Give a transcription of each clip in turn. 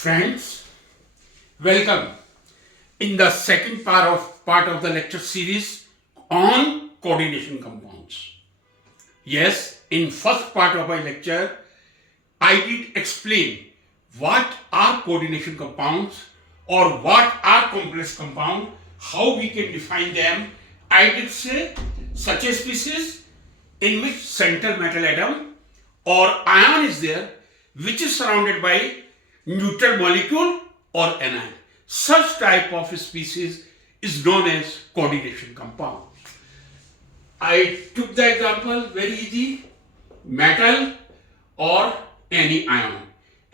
Friends, welcome in the second part of the lecture series on coordination compounds. Yes, in first part of my lecture, I did explain what are coordination compounds or what are complex compounds, how we can define them. I did say such a species in which central metal atom or ion is there, which is surrounded by neutral molecule or anion. Such type of species is known as coordination compound. I took the example very easy, metal or any ion.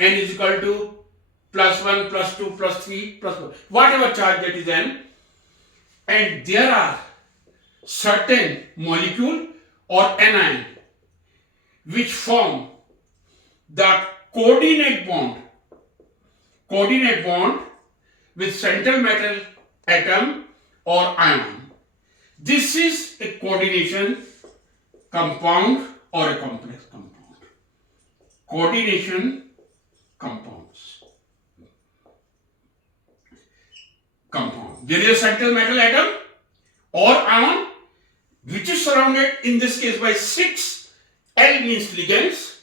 N is equal to +1, +2, +3, +4, whatever charge that is N. And there are certain molecule or anion which form the coordinate bond with central metal atom or ion. This is a coordination compound or a complex compound. Coordination compounds. There is a central metal atom or ion which is surrounded in this case by 6 L means ligands.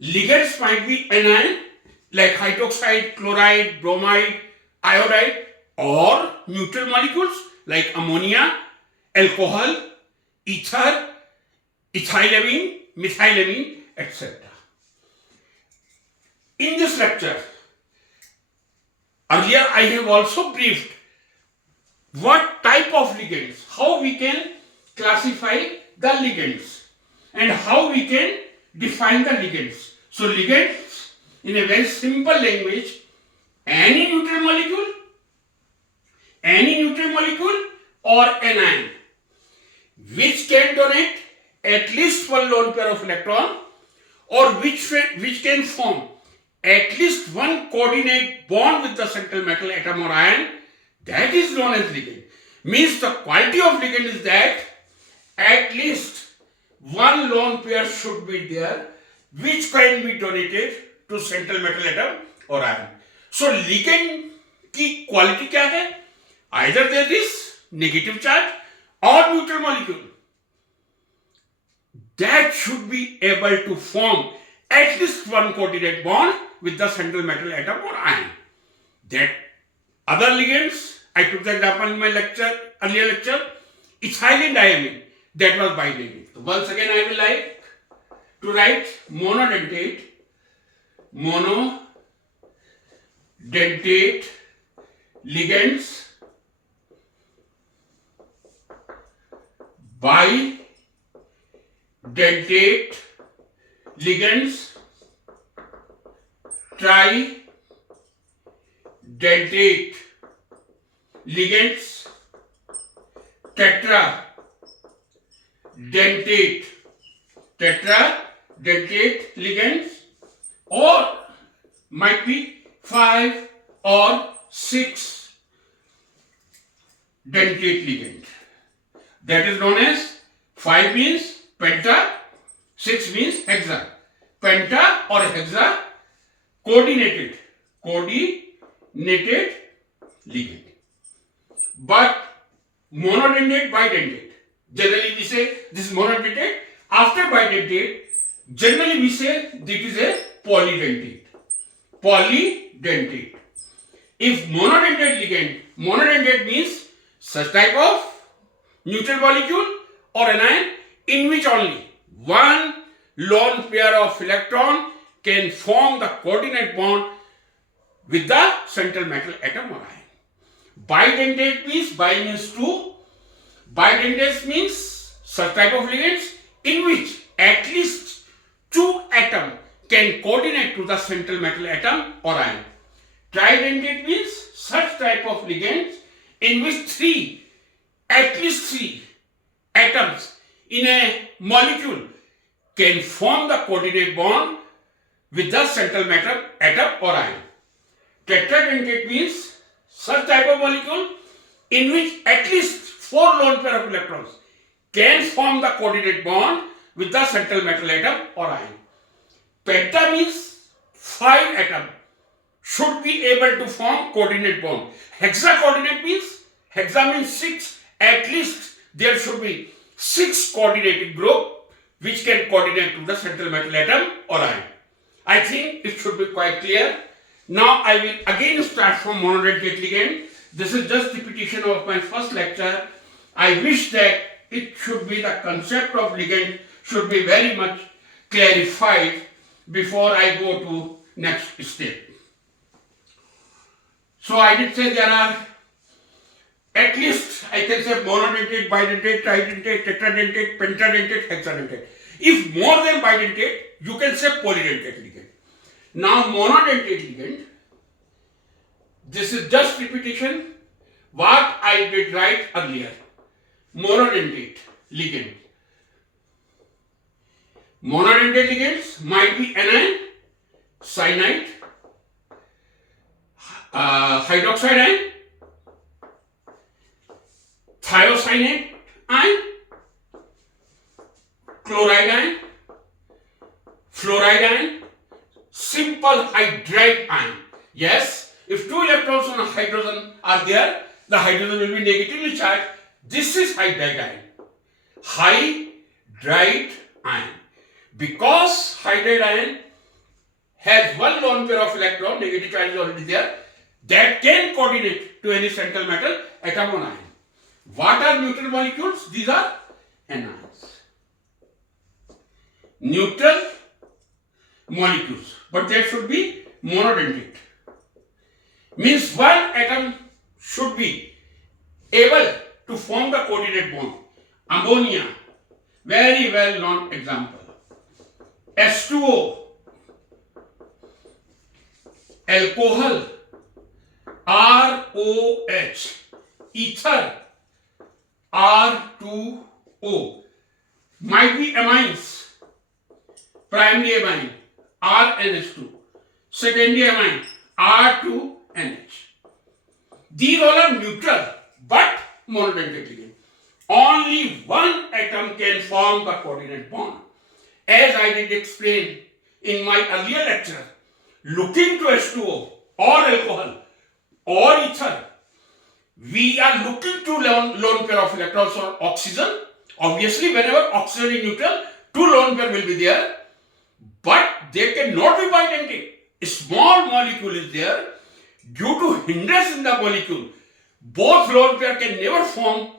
Ligands might be anion like hydroxide, chloride, bromide, iodide, or neutral molecules like ammonia, alcohol, ether, ethylamine, methylamine, etc. In this lecture, earlier I have also briefed what type of ligands, how we can classify the ligands and how we can define the ligands. So ligands, in a very simple language, any neutral molecule or anion which can donate at least one lone pair of electron or which can form at least one coordinate bond with the central metal atom or ion, that is known as ligand. Means the quality of ligand is that at least one lone pair should be there which can be donated to central metal atom or ion. So ligand की quality क्या है? Either there is negative charge or neutral molecule that should be able to form at least one coordinate bond with the central metal atom or ion. That other ligands, I took the example in my earlier lecture, ethylene diamine, that was bidentate. So once again I will like to write monodentate ligands, bidentate ligands, tridentate ligands, tetradentate ligands, or might be 5 or 6 dentate ligand. That is known as 5 means penta, 6 means hexa. Penta or hexa coordinated ligand. But monodentate, bidentate, generally we say this is monodentate. After bidentate, generally we say this is a polydentate. If monodentate means such type of neutral molecule or anion in which only one lone pair of electron can form the coordinate bond with the central metal atom or ion. Bidentate means bi means 2. Bidentate means such type of ligands in which at least 2 atoms can coordinate to the central metal atom or ion. Tridentate means such type of ligands in which at least 3 atoms in a molecule can form the coordinate bond with the central metal atom or ion. Tetradentate means such type of molecule in which at least 4 lone pair of electrons can form the coordinate bond with the central metal atom or ion. Penta means 5 atoms should be able to form coordinate bond. Hexa coordinate means, hexa means 6, at least there should be 6 coordinated group which can coordinate to the central metal atom or ion. I think it should be quite clear. Now I will again start from monodentate ligand. This is just repetition of my first lecture. I wish that it should be the concept of ligand should be very much clarified before I go to next step. So I did say there are at least, I can say monodentate, bidentate, tridentate, tetradentate, pentadentate, hexadentate. If more than bidentate, you can say polydentate ligand. Now monodentate ligand, this is just repetition what I did write earlier. Monodentate ligand. Monodentate ligands might be anion, cyanide, hydroxide ion, thiocyanate ion, chloride ion, fluoride ion, simple hydride ion. Yes, if 2 electrons on a hydrogen are there, the hydrogen will be negatively charged. This is hydride ion. Hydride ion. Because hydride ion has 1 lone pair of electron, negative charge is already there, that can coordinate to any central metal atom or ion. What are neutral molecules? These are anions. Neutral molecules, but they should be monodentate. Means one atom should be able to form the coordinate bond. Ammonia, very well known example. H2O, alcohol, ROH, ether, R2O, might be amines, primary amine, RNH2, secondary amine, R2NH. These all are neutral but monodentate ligand. Only one atom can form the coordinate bond. As I did explain in my earlier lecture, looking to H2O or alcohol or ether, we are looking to lone pair of electrons or oxygen. Obviously, whenever oxygen is neutral, 2 lone pair will be there, but they cannot be bidentate. A small molecule is there. Due to hindrance in the molecule, both lone pair can never form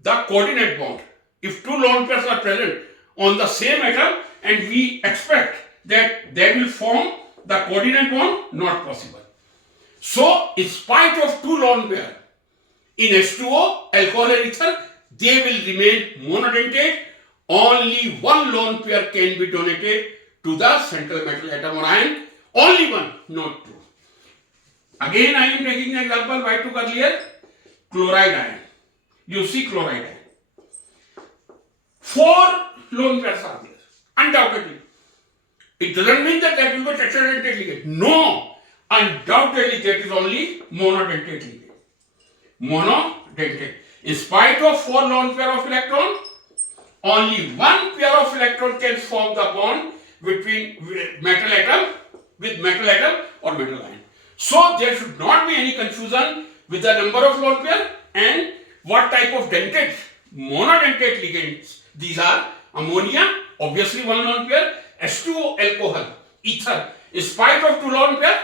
the coordinate bond. If 2 lone pairs are present on the same atom and we expect that they will form the coordinate bond, not possible. So, in spite of 2 lone pair in H2O, alcohol and ether, they will remain monodentate. Only 1 lone pair can be donated to the central metal atom or ion. Only 1, not 2. Again, I am taking an example I took earlier. Chloride ion. You see chloride ion. 4 lone pairs are there. Undoubtedly. It doesn't mean that that will be tetradentate ligand. No. Undoubtedly that is only monodentate ligand. Monodentate. In spite of 4 lone pair of electron, only 1 pair of electron can form the bond between metal atom with metal atom or metal ion. So there should not be any confusion with the number of lone pair and what type of dentate. Monodentate ligands. These are ammonia, obviously 1 lone pair, H2O, alcohol, ether. In spite of 2 lone pair,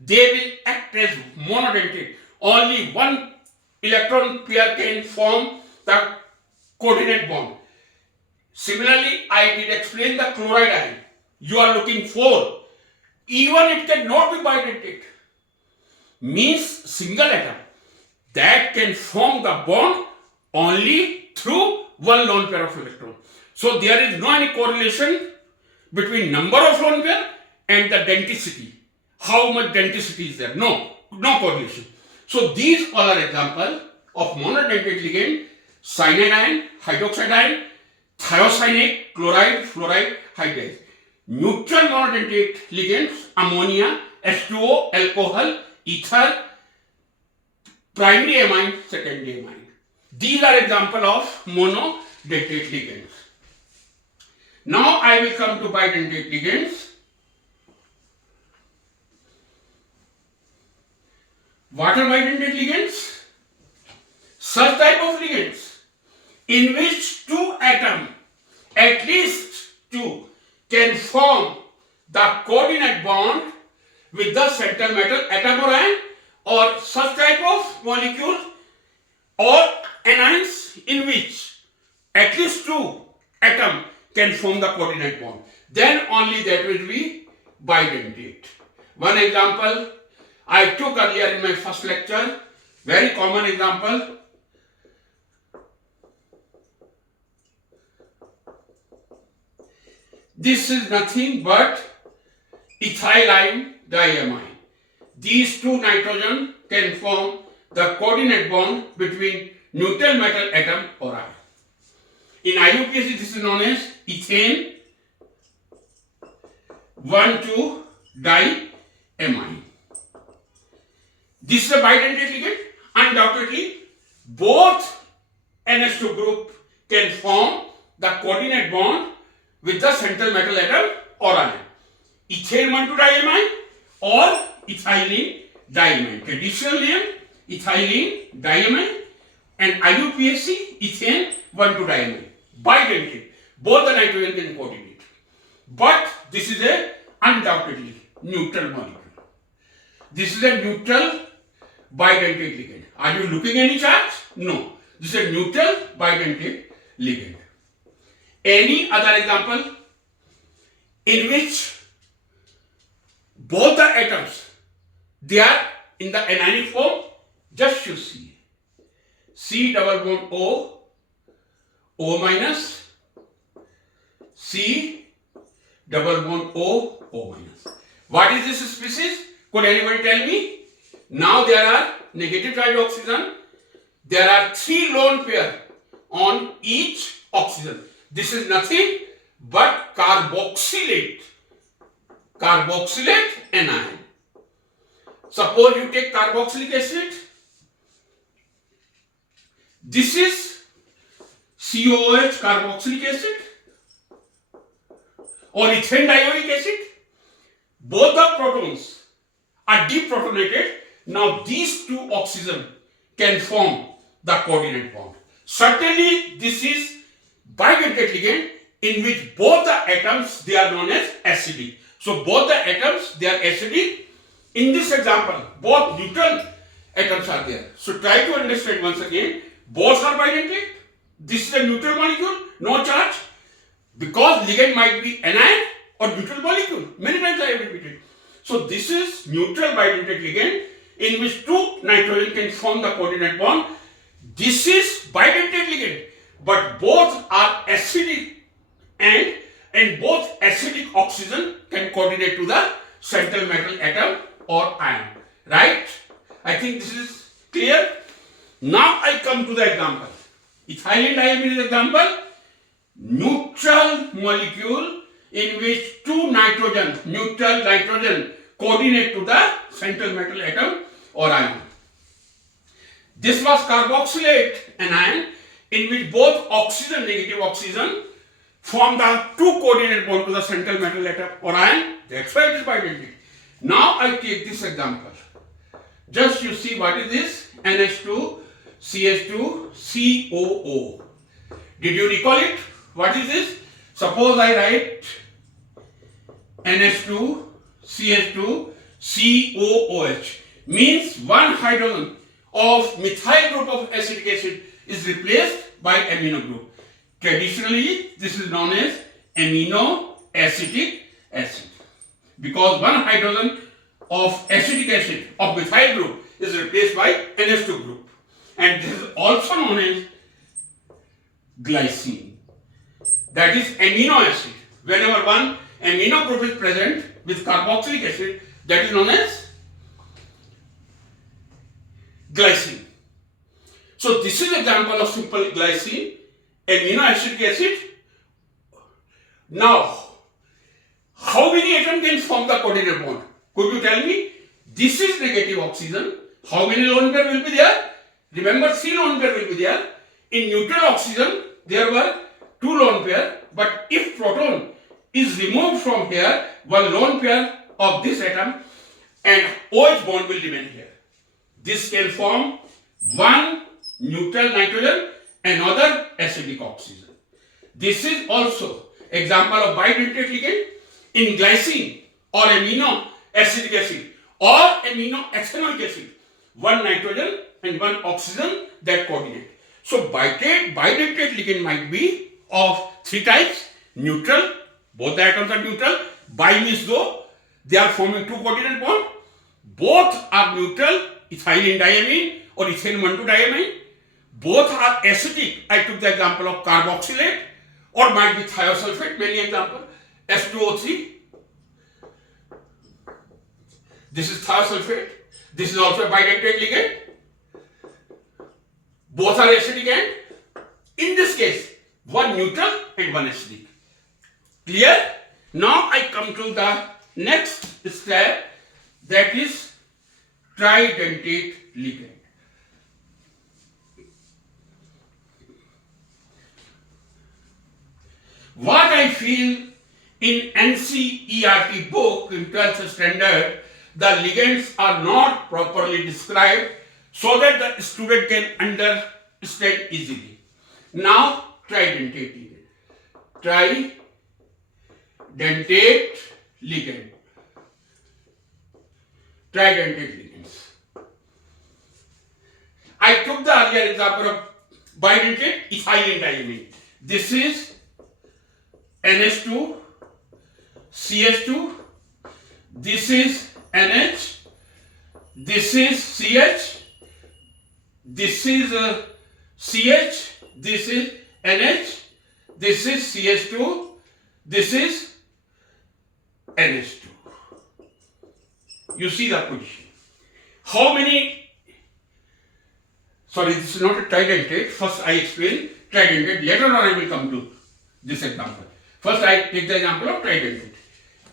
they will act as monodentate. Only 1 electron pair can form the coordinate bond. Similarly, I did explain the chloride ion. You are looking for, even it cannot be bidentate. Means single atom that can form the bond only through 1 lone pair of electron. So there is no any correlation between number of lone pair and the denticity. How much denticity is there? No correlation. So these all are examples of monodentate ligand: cyanide ion, hydroxide ion, thiocyanate, chloride, fluoride, hydride. Neutral monodentate ligands: ammonia, H2O, alcohol, ether, primary amine, secondary amine. These are examples of monodentate ligands. Now I will come to bidentate ligands. What are bidentate ligands? Such type of ligands in which two atoms, at least two, can form the coordinate bond with the central metal atom or ion, or such type of molecules or anions in which at least two atoms can form the coordinate bond. Then only that will be bidentate. One example I took earlier in my first lecture, very common example. This is nothing but ethylene diamine. These two nitrogen can form the coordinate bond between neutral metal atom or ion. In IUPAC, this is known as ethane 1,2-diamine. This is a bidentate ligand. Undoubtedly, both NH2 group can form the coordinate bond with the central metal atom or ion. Ethane 1,2-diamine or ethylene diamine. Traditional name ethylene diamine, and IUPAC ethane 1,2-diamine. Bidentate. Both the nitrogen can coordinate. But this is a undoubtedly neutral molecule. This is a neutral bidentate ligand. Are you looking any charge? No. This is a neutral bidentate ligand. Any other example in which both the atoms, they are in the anionic form? Just you see. C double bond O, O minus, C double bond O, O minus. What is this species? Could anybody tell me? Now there are negative charge oxygen. There are 3 lone pair on each oxygen. This is nothing but carboxylate anion. Suppose you take carboxylic acid. This is COOH carboxylic acid or ethane dioic acid. Both the protons are deprotonated. Now these two oxygen can form the coordinate bond. Certainly this is bidentate ligand in which both the atoms, they are known as acidic. So both the atoms, they are acidic. In this example, both neutral atoms are there. So try to understand once again, both are bidentate. This is a neutral molecule, no charge, because ligand might be anion or neutral molecule. Many times I have repeated. So this is neutral bidentate ligand in which two nitrogen can form the coordinate bond. This is bidentate ligand, but both are acidic, and both acidic oxygen can coordinate to the central metal atom or ion. Right? I think this is clear. Now I come to the example. Ethylene diamine is example. Neutral molecule in which two nitrogen, neutral nitrogen, coordinate to the central metal atom or ion. This was carboxylate anion in which both oxygen, negative oxygen, form the two coordinate bond to the central metal atom or ion. That's why it is bidentate. Now I take this example. Just you see what is this? NH2, CH2, COO. Did you recall it? What is this? Suppose I write NH2, CH2, COOH. Means one hydrogen of methyl group of acetic acid is replaced by amino group. Traditionally, this is known as aminoacetic acid, because one hydrogen of acetic acid of methyl group is replaced by NH2 group, and this is also known as glycine. That is amino acid. Whenever one amino group is present with carboxylic acid, that is known as glycine. So this is example of simple glycine, amino acetic acid. Now, how many atoms can form the coordinate bond? Could you tell me? This is negative oxygen. How many lone pair will be there? Remember, 3 lone pair will be there. In neutral oxygen, there were 2 lone pair. But if proton is removed from here, 1 lone pair of this atom and OH bond will remain here. this can form one neutral nitrogen, another acidic oxygen. This is also example of bidentate ligand in glycine or amino acidic acid or amino ethanoic acid. One nitrogen and one oxygen that coordinate. So bidentate ligand might be of three types. Neutral, both the atoms are neutral. Bi means though they are forming two coordinate bond. Both are neutral, ethylene diamine or ethane 1,2 diamine. Both are acidic. I took the example of carboxylate or might be thiosulfate, many examples. S2O3. This is thiosulfate. This is also a bidentate ligand. Both are acidic and in this case, one neutral and one acidic. Clear? Now I come to the next step, that is tridentate ligand. What I feel in NCERT book in 12th standard, the ligands are not properly described so that the student can understand easily. Now, tridentate ligand. Tridentate ligand. Tridentate ligands. I took the earlier example of bidentate ethylene diamine. This is NH2, CH2, this is NH, this is CH, this is CH, this is NH, this is CH2, this is NH2. You see the position. How many, sorry, this is not a tridentate. First I explain tridentate, later on I will come to this example. First I take the example of tridentate.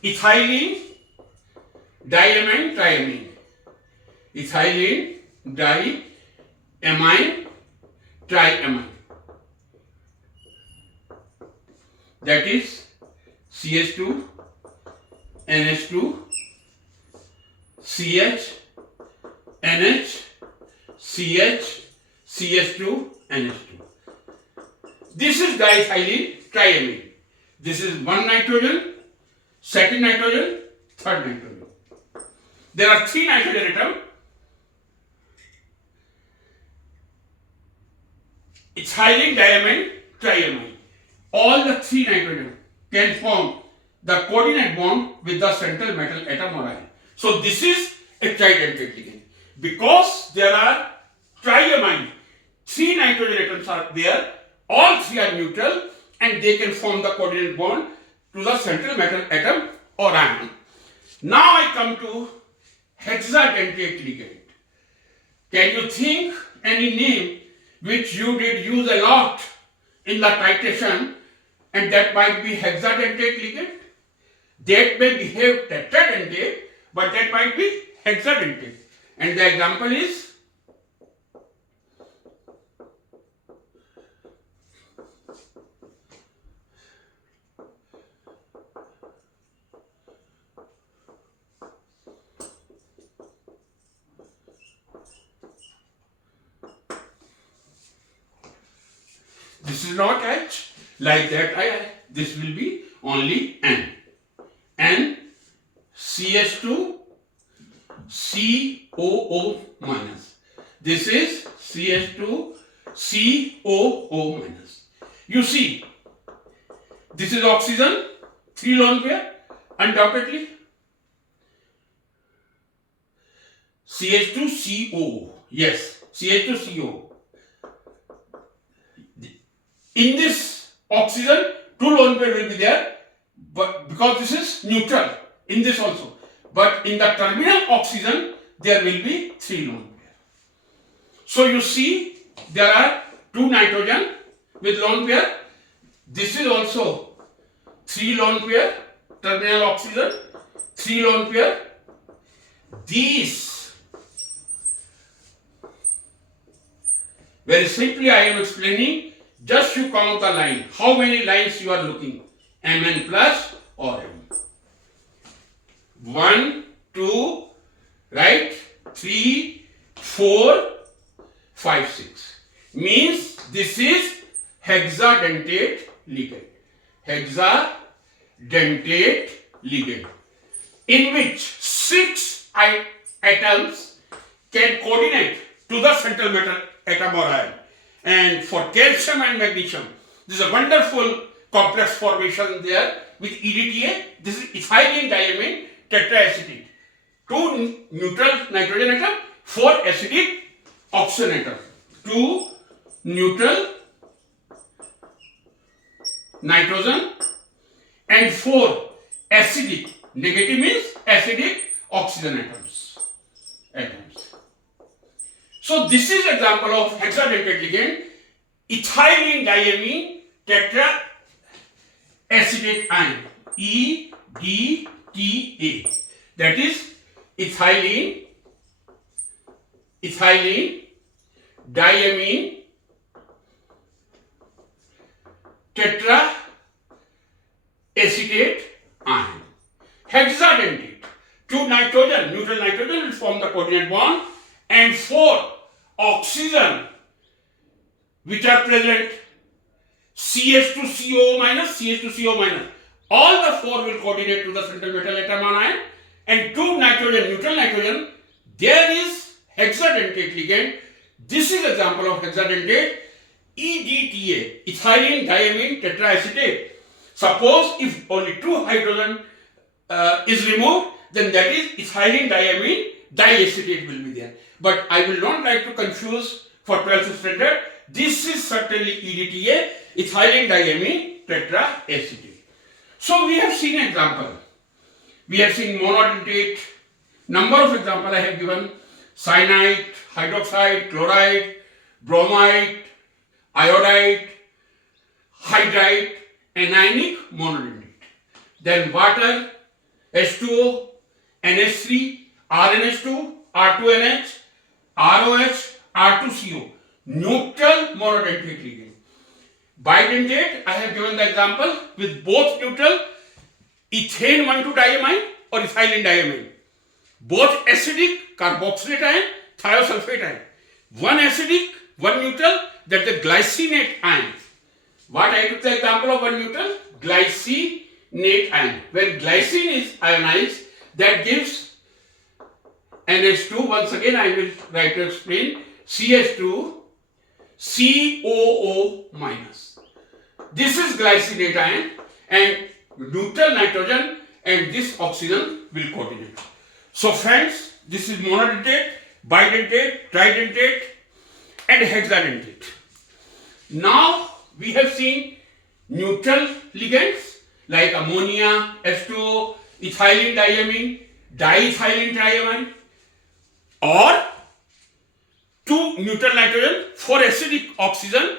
Ethylene, diamine, triamine. Ethylene, diamine, triamine. That is CH2, NH2, CH, NH, CH, CH2, NH2. This is diethylene triamine. This is one nitrogen, second nitrogen, third nitrogen. There are three nitrogen atoms. Ethylene, diamine, triamine. All the three nitrogen can form the coordinate bond with the central metal atom or ion. So this is a tridentate ligand. Because there are triamine, three nitrogen atoms are there, all three are neutral and they can form the coordinate bond to the central metal atom or ion. Now I come to hexadentate ligand. Can you think any name which you did use a lot in the titration and that might be hexadentate ligand? That may behave tetradentate, but that might be hexadentate. And the example is this is not H like that. This will be only N. N CH2 COO minus. This is CH2 COO minus. You see, this is oxygen, 3 lone pair, undoubtedly. CH2CO. Yes, CH2CO. In this oxygen, 2 lone pair will be there, but because this is neutral, in this also. But in the terminal oxygen, there will be 3 lone pair. So you see, there are 2 nitrogen with lone pair. This is also 3 lone pair, terminal oxygen, 3 lone pair. These, very simply I am explaining, just you count the line. How many lines you are looking? Mn plus or M. 1, 2, right? 3, 4, 5, 6. Means this is hexadentate ligand. Hexadentate ligand, in which 6 atoms can coordinate to the central metal atom or ion. And for calcium and magnesium, this is a wonderful complex formation there with EDTA. This is ethylene diamine tetraacetate. 2 neutral nitrogen atom, 4 acidic oxygen atom. 2 neutral nitrogen and 4 acidic, negative means acidic oxygen atoms. So this is example of hexadentate ligand, ethylene diamine tetraacetate ion, EDTA. That is ethylene diamine tetraacetate ion. Hexadentate. 2 nitrogen, neutral nitrogen will form the coordinate bond, and 4 oxygen which are present, CH2CO minus, CH2CO minus. All the 4 will coordinate to the central metal atom or ion, and 2 nitrogen, neutral nitrogen, there is hexadentate ligand. This is example of hexadentate, EDTA, ethylene diamine tetraacetate. Suppose if only 2 hydrogen is removed, then that is ethylene diamine diacetate will be there. But I will not like to confuse for 12th standard. This is certainly EDTA, ethylene diamine tetraacetate. So we have seen example. We have seen monodentate. Number of example I have given: cyanide, hydroxide, chloride, bromide, iodide, hydride, anionic monodentate. Then water, H2O, NH3, RNH2, R2NH, ROH, R2CO, neutral monodentate ligand. Bidentate, I have given the example with both neutral, ethane 1,2-diamine or ethylene diamine. Both acidic, carboxylate ion, thiosulfate ion. One acidic, one neutral, that the glycinate ion. What I took the example of one neutral? Glycinate ion. When glycine is ionized, that gives NH2. Once again, I will try to explain. CH2, COO minus. This is glycinate ion, and neutral nitrogen and this oxygen will coordinate. So friends, this is monodentate, bidentate, tridentate and hexadentate. Now we have seen neutral ligands like ammonia, H2O, ethylene diamine, diethylene triamine, or 2 neutral nitrogen, 4 acidic oxygen,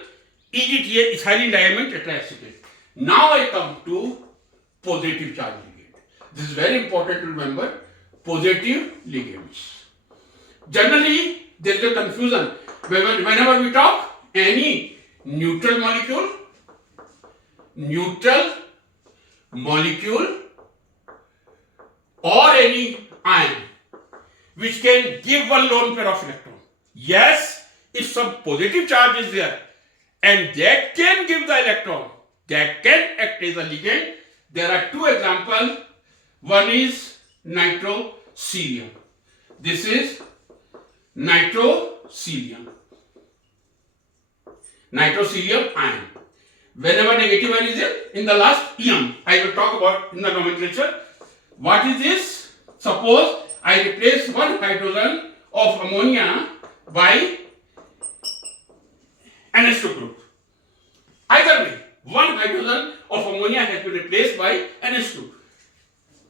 EDTA, ethylene diamine tetraacetate. Now I come to positive charge ligand. This is very important to remember. Positive ligands. Generally, there is a confusion. Whenever we talk any neutral molecule or any ion which can give one lone pair of electron. Yes, if some positive charge is there and that can give the electron, that can act as a ligand. There are 2 examples. One is nitrocerium. This is nitrocerium ion. Whenever negative ion is there, in the last EM, I will talk about in the nomenclature. What is this? Suppose I replace 1 hydrogen of ammonia by NH2 group. Either way, 1 hydrogen of ammonia has been replaced by NH2.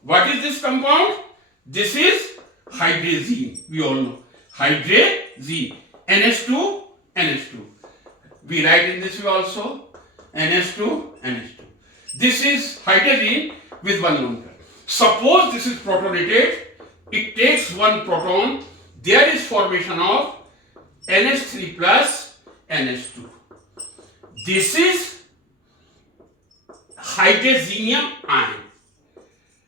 What is this compound? This is hydrazine. We all know. Hydrazine. NH2, NH2. We write in this way also. NH2, NH2. This is hydrazine with 1 lone pair. Suppose this is protonatate. It takes 1 proton. There is formation of NH3 plus NH2. This is hydrazinium ion.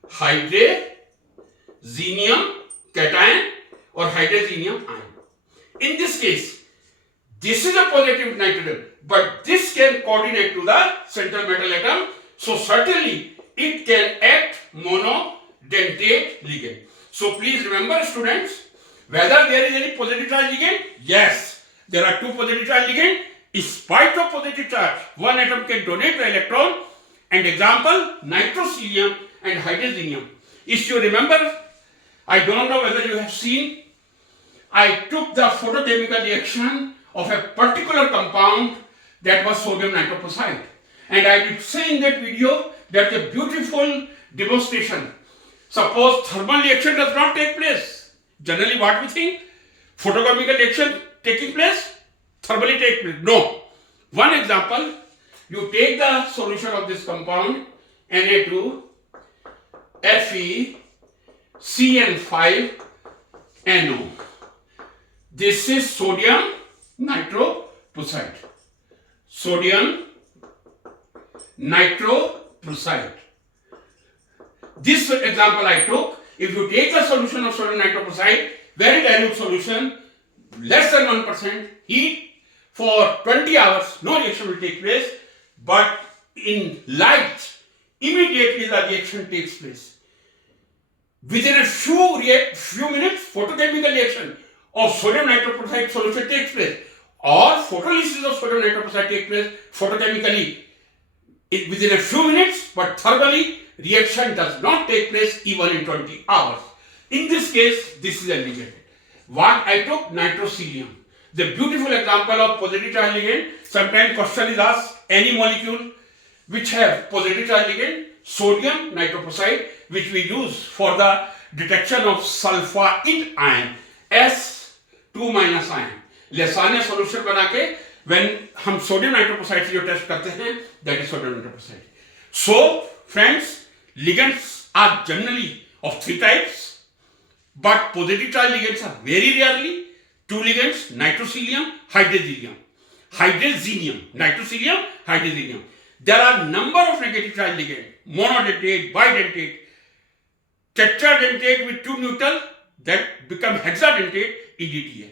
Hydrazinium cation or hydrazinium ion. In this case, this is a positive nitrogen, but this can coordinate to the central metal atom. So certainly it can act monodentate ligand. So please remember, students, whether there is any positive charge ligand, yes, there are two positive charge ligand. In spite of positive charge, one atom can donate the electron. And example, nitrocilium and hydrazinium. If you remember, I don't know whether you have seen, I took the photochemical reaction of a particular compound that was sodium nitroprusside. And I did say in that video that a beautiful demonstration. Suppose thermal reaction does not take place. Generally what we think? Photochemical reaction taking place, thermally take place. No. One example, you take the solution of this compound, Na2, Fe, CN5NO. This is sodium nitroprusside. Sodium nitroprusside. This example I took, if you take the solution of sodium nitroprusside, very dilute solution, less than 1%, heat for 20 hours, no reaction will take place, but in light, immediately the reaction takes place. Within a few minutes, photochemical reaction of sodium nitroprusside solution takes place, or photolysis of sodium nitroprusside takes place photochemically within a few minutes, but thermally reaction does not take place even in 20 hours. In this case, this is a ligand. What I took? Nitrocilium. The beautiful example of positive charge ligand. Sometimes question is asked, any molecule which have positive charge ligand, sodium nitroprusside, which we use for the detection of sulfide ion, S2- ion. Lessania solution बना के when हम sodium nitroprusside से जो test करते हैं, that is sodium nitroprusside. So friends, ligands are generally of three types, but positive charge ligands are very rarely two ligands: nitrocilium, hydrazinium. Nitrocilium, hydrazinium. There are number of negative charge ligands: monodentate, bidentate, tetradentate with two neutral that become hexadentate, EDTA.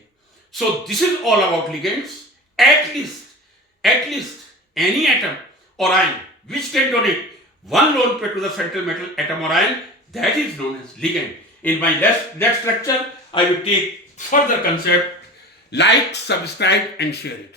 So this is all about ligands. At least any atom or ion which can donate one lone pair to the central metal atom or ion, that is known as ligand. In my next lecture, I will take further concept. Like, subscribe and share it.